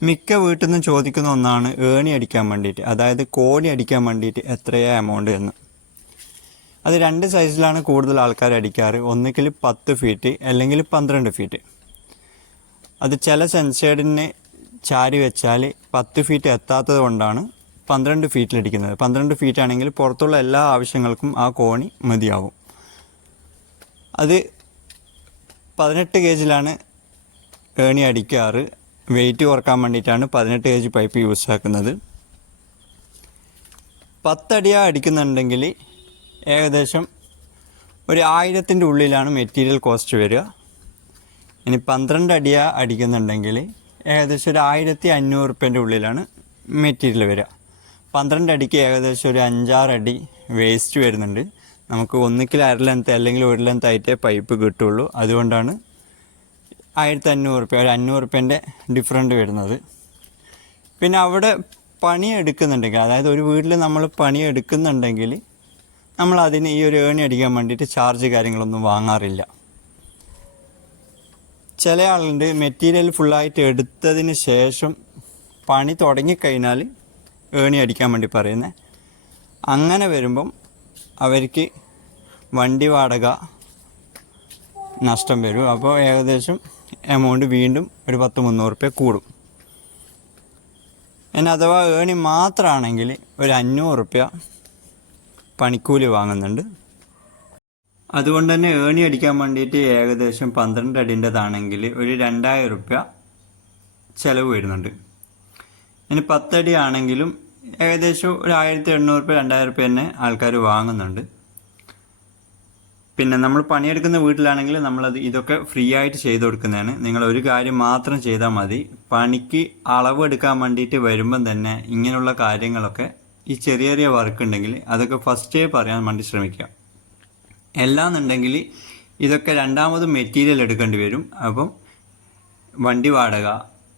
മിക്ക വീട്ടിൽ നിന്നും ചോദിക്കുന്ന ഒന്നാണ് ഏണി അടിക്കാൻ വേണ്ടിയിട്ട്, അതായത് കോണി അടിക്കാൻ വേണ്ടിയിട്ട് എത്രയാ എമൗണ്ട് എന്ന്. അത് രണ്ട് സൈസിലാണ് കൂടുതൽ ആൾക്കാർ അടിക്കാറ്. ഒന്നുകിൽ 10 ഫീറ്റ് അല്ലെങ്കിൽ 12 ഫീറ്റ്. അത് ചില സെൻസേഡിനെ ചാരി വെച്ചാൽ 10 ഫീറ്റ് എത്താത്തത് കൊണ്ടാണ് 12 ഫീറ്റിലടിക്കുന്നത്. 12 ഫീറ്റ് ആണെങ്കിൽ പുറത്തുള്ള എല്ലാ ആവശ്യങ്ങൾക്കും ആ കോണി മതിയാവും. അത് 18 ഗേജിലാണ് ഏണി അടിക്കാറ്. വെയിറ്റ് കുറക്കാൻ വേണ്ടിയിട്ടാണ് 18 ഗേജ് പൈപ്പ് യൂസ് ആക്കുന്നത്. 10 അടിയാണ് അടിക്കുന്നുണ്ടെങ്കിൽ ഏകദേശം ഒരു 1000-ൻ്റെ ഉള്ളിലാണ് മെറ്റീരിയൽ കോസ്റ്റ് വരിക. ഇനി 12 അടിയാണ് അടിക്കുന്നുണ്ടെങ്കിൽ ഏകദേശം ഒരു 1500 റുപ്യേൻ്റെ ഉള്ളിലാണ് മെറ്റീരിയൽ വരിക. 12 അടിക്ക് ഏകദേശം ഒരു 5-6 അടി വേസ്റ്റ് വരുന്നുണ്ട്. നമുക്ക് ഒന്നുകിൽ അര ലെങ്ത് അല്ലെങ്കിൽ ഒരു ലെങ്ത് ആയിട്ടേ പൈപ്പ് കിട്ടുള്ളൂ. അതുകൊണ്ടാണ് 1500 റുപ്യ, ഒരു 500 റുപ്യേൻ്റെ ഡിഫറൻറ്റ് വരുന്നത്. പിന്നെ അവിടെ പണിയെടുക്കുന്നുണ്ടെങ്കിൽ, അതായത് ഒരു വീട്ടിൽ നമ്മൾ പണിയെടുക്കുന്നുണ്ടെങ്കിൽ നമ്മൾ അതിന് ഈ ഒരു ഏണി അടിക്കാൻ വേണ്ടിയിട്ട് ചാർജ് കാര്യങ്ങളൊന്നും വാങ്ങാറില്ല. ചില ആളുണ്ട് മെറ്റീരിയൽ ഫുള്ളായിട്ട് എടുത്തതിന് ശേഷം പണി തുടങ്ങിക്കഴിഞ്ഞാൽ ഏണി അടിക്കാൻ വേണ്ടി പറയുന്നത്. അങ്ങനെ വരുമ്പം അവർക്ക് വണ്ടി വാടക നഷ്ടം വരും. അപ്പോൾ ഏകദേശം എമൗണ്ട് വീണ്ടും ഒരു 100-300 റുപ്യ കൂടും. പിന്നെ അഥവാ ഏണി മാത്രമാണെങ്കിൽ ഒരു 500 റുപ്യ പണിക്കൂലി വാങ്ങുന്നുണ്ട്. അതുകൊണ്ട് തന്നെ ഏണി അടിക്കാൻ വേണ്ടിയിട്ട് ഏകദേശം 12 അടിൻ്റെതാണെങ്കിൽ ഒരു 2000 റുപ്യ ചിലവ് വരുന്നുണ്ട്. ഇനി 10 അടി ആണെങ്കിലും ഏകദേശം ഒരു 1800 റുപ്യ 2000 റുപ്യ തന്നെ ആൾക്കാർ വാങ്ങുന്നുണ്ട്. പിന്നെ നമ്മൾ പണിയെടുക്കുന്ന വീട്ടിലാണെങ്കിൽ നമ്മളത് ഇതൊക്കെ ഫ്രീ ആയിട്ട് ചെയ്ത് കൊടുക്കുന്നതാണ്. നിങ്ങൾ ഒരു കാര്യം മാത്രം ചെയ്താൽ മതി. പണിക്ക് അളവെടുക്കാൻ വേണ്ടിയിട്ട് വരുമ്പം തന്നെ ഇങ്ങനെയുള്ള കാര്യങ്ങളൊക്കെ, ഈ ചെറിയ ചെറിയ വർക്ക് ഉണ്ടെങ്കിൽ അതൊക്കെ ഫസ്റ്റേ പറയാൻ വേണ്ടി ശ്രമിക്കുക. എല്ലാന്നുണ്ടെങ്കിൽ ഇതൊക്കെ രണ്ടാമത് മെറ്റീരിയൽ എടുക്കേണ്ടി വരും. അപ്പം വണ്ടി വാടക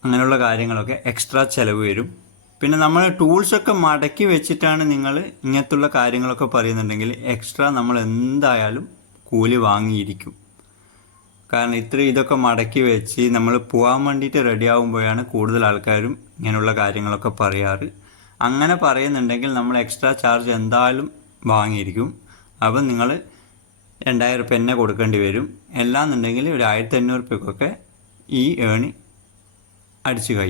അങ്ങനെയുള്ള കാര്യങ്ങളൊക്കെ എക്സ്ട്രാ ചിലവ് വരും. പിന്നെ നമ്മൾ ടൂൾസൊക്കെ മടക്കി വെച്ചിട്ടാണ് നിങ്ങൾ ഇങ്ങനത്തുള്ള കാര്യങ്ങളൊക്കെ പറയുന്നുണ്ടെങ്കിൽ എക്സ്ട്രാ നമ്മൾ എന്തായാലും കൂലി വാങ്ങിയിരിക്കും. കാരണം ഇതൊക്കെ മടക്കി വെച്ച് നമ്മൾ പോകാൻ വേണ്ടിയിട്ട് റെഡി ആകുമ്പോഴാണ് കൂടുതൽ ആൾക്കാരും ഇങ്ങനെയുള്ള കാര്യങ്ങളൊക്കെ പറയാറ്. അങ്ങനെ പറയുന്നുണ്ടെങ്കിൽ നമ്മൾ എക്സ്ട്രാ ചാർജ് എന്തായാലും വാങ്ങിയിരിക്കും. അപ്പം നിങ്ങൾ 2000 റുപ്യ തന്നെ കൊടുക്കേണ്ടി വരും. എല്ലാന്നുണ്ടെങ്കിൽ ഒരു 1500 റുപ്യക്കൊക്കെ ഈ ഏണി അടിച്ചു കഴിയും.